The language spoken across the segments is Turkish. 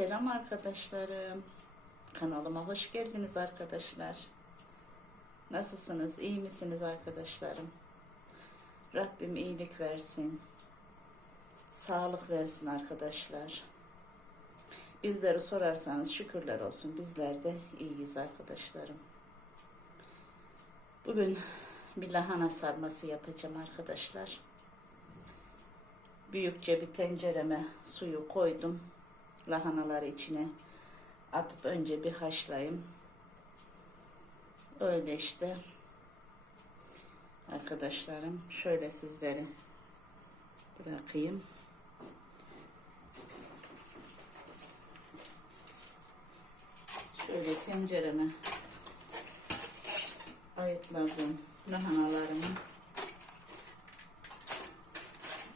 Selam arkadaşlarım. Kanalıma hoş geldiniz arkadaşlar. Nasılsınız? İyi misiniz arkadaşlarım? Rabbim iyilik versin. Sağlık versin arkadaşlar. Bizleri sorarsanız şükürler olsun. Bizler de iyiyiz arkadaşlarım. Bugün bir lahana sarması yapacağım arkadaşlar. Büyükçe bir tencereme suyu koydum. Lahanaları içine atıp önce bir haşlayayım. Öyle işte. Arkadaşlarım şöyle sizleri bırakayım. Şöyle tencereme ayıkladım lahanalarımı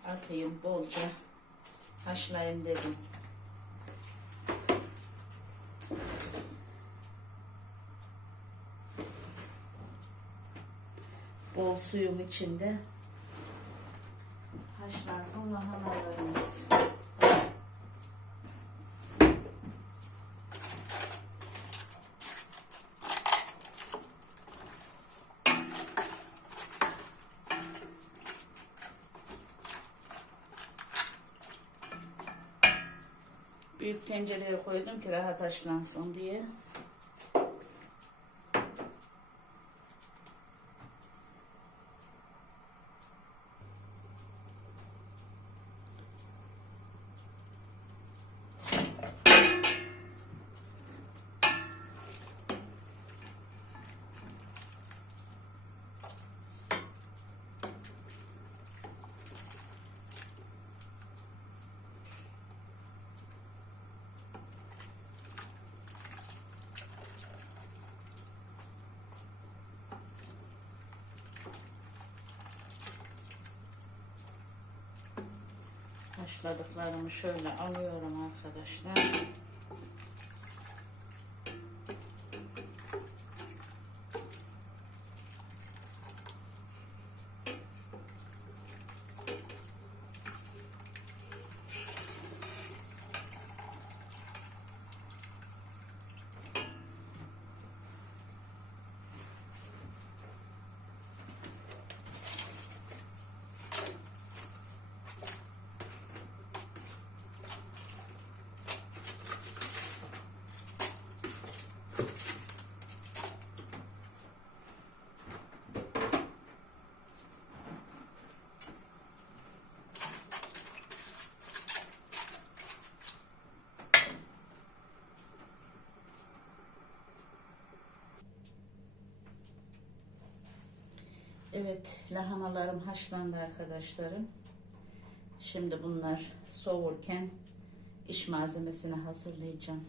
atayım bolca haşlayayım dedim. Bol suyum içinde haşlansın lahanalarımız. Büyük tencereye koydum ki rahat haşlansın diye. Haşladıklarımı şöyle alıyorum arkadaşlar. Evet, lahanalarım haşlandı arkadaşlarım. Şimdi bunlar soğurken iş malzemesini hazırlayacağım.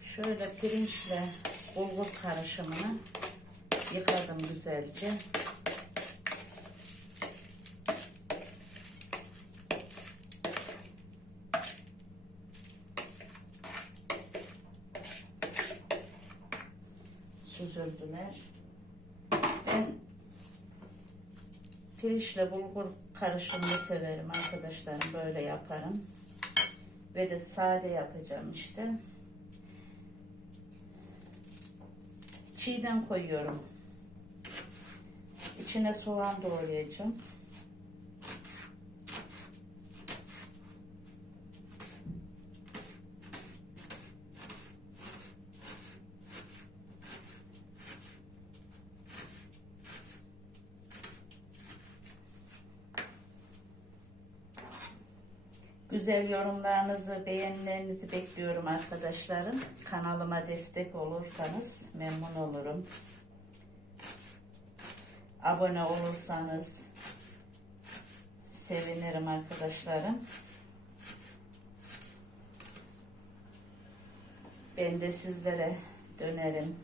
Şöyle pirinçle bulgur karışımını yıkadım güzelce. Süzüldüler. Ben pirinçle bulgur karışımını severim arkadaşlarım. Böyle yaparım. Ve de sade yapacağım işte. Çiğden koyuyorum. İçine soğan doğrayacağım. Güzel yorumlarınızı, beğenilerinizi bekliyorum arkadaşlarım. Kanalıma destek olursanız memnun olurum. Abone olursanız sevinirim arkadaşlarım. Ben de sizlere dönerim.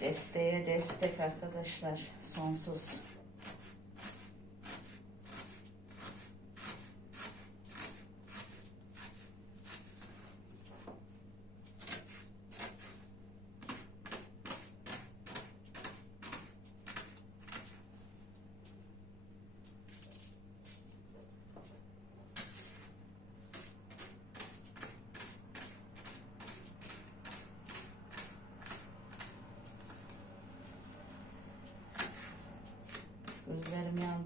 Desteğe destek arkadaşlar. Sonsuz.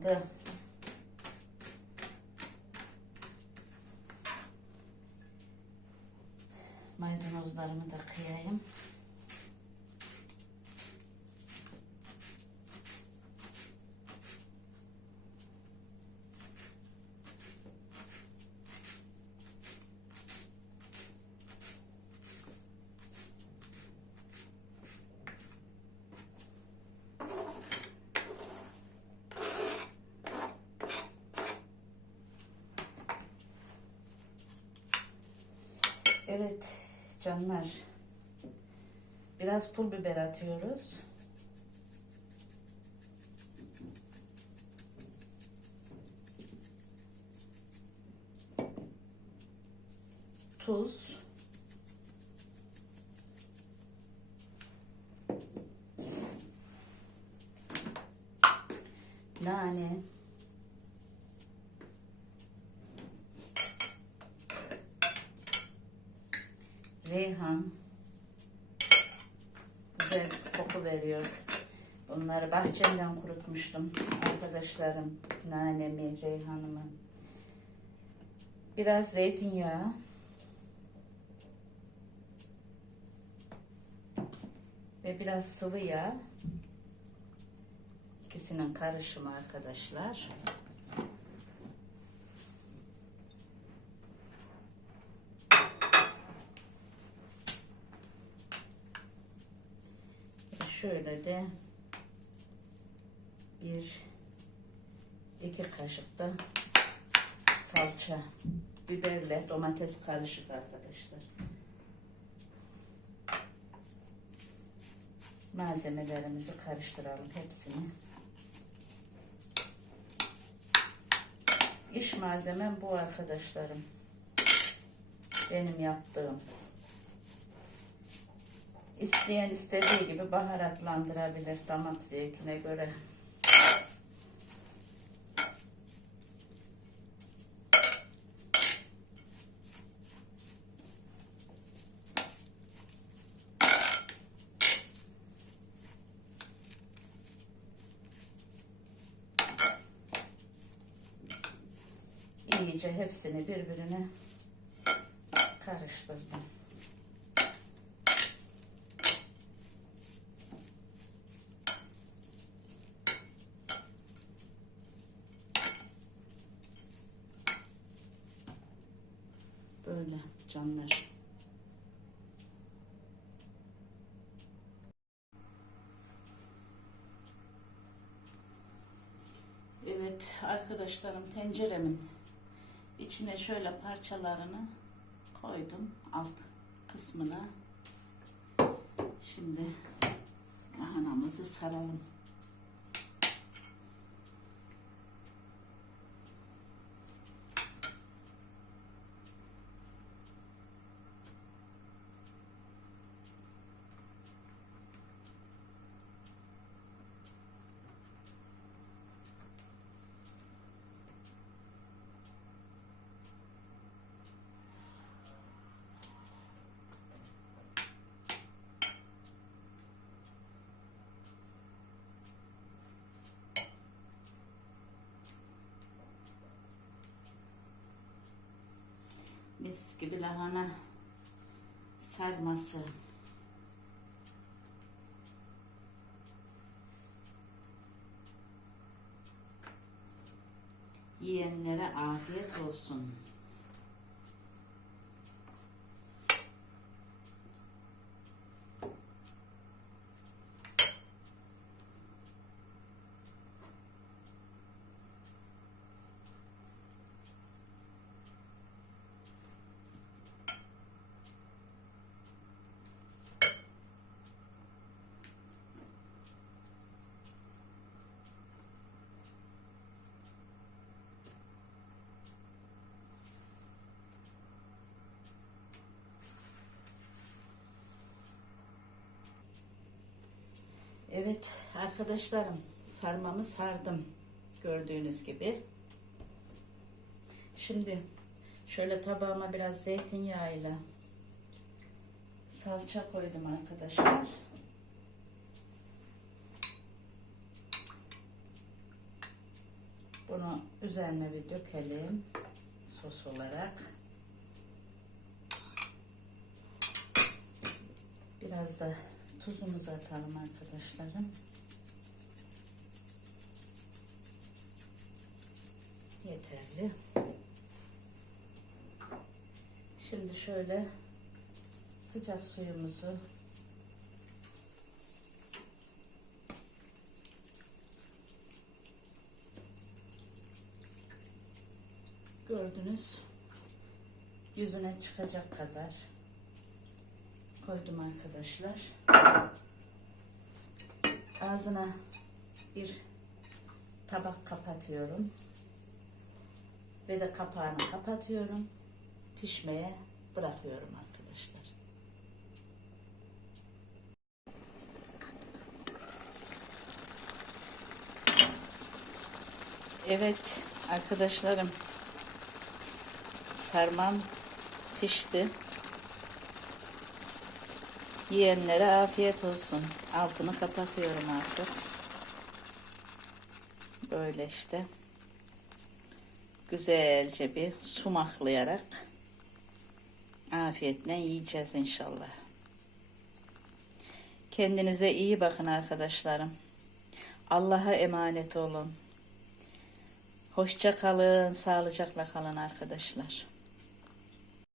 Yandı. Maydanozlarımı da kıyayım. Evet canlar. Biraz pul biber atıyoruz. Tuz. Reyhan. Güzel bir koku veriyor. Bunları bahçemden kurutmuştum. Arkadaşlarım nanemi, reyhanımı. Biraz zeytinyağı. Ve biraz sıvı yağ. İkisinin karışımı arkadaşlar. Şöyle de bir iki kaşık da salça, biberle domates karışık arkadaşlar. Malzemelerimizi karıştıralım hepsini. İş malzemem bu arkadaşlarım. Benim yaptığım. İsteyen istediği gibi baharatlandırabilir damak zevkine göre. İyice hepsini birbirine karıştırdım. Böyle canlar. Evet arkadaşlarım tenceremin içine şöyle parçalarını koydum alt kısmına. Şimdi lahanamızı saralım. Mis gibi lahana sarması. Yiyenlere afiyet olsun. Evet arkadaşlarım sarmamı sardım gördüğünüz gibi. Şimdi şöyle tabağıma biraz zeytinyağıyla salça koydum arkadaşlar. Bunu üzerine bir dökelim sos olarak. Biraz da tuzumuzu atalım arkadaşlarım. Yeterli. Şimdi şöyle sıcak suyumuzu gördünüz yüzüne çıkacak kadar koydum arkadaşlar. Ağzına bir tabak kapatıyorum. Ve de kapağını kapatıyorum. Pişmeye bırakıyorum arkadaşlar. Evet arkadaşlarım sarmam pişti. Yiyenlere afiyet olsun. Altını kapatıyorum artık. Böyle işte. Güzelce bir sumaklayarak afiyetle yiyeceğiz inşallah. Kendinize iyi bakın arkadaşlarım. Allah'a emanet olun. Hoşça kalın, sağlıcakla kalın arkadaşlar.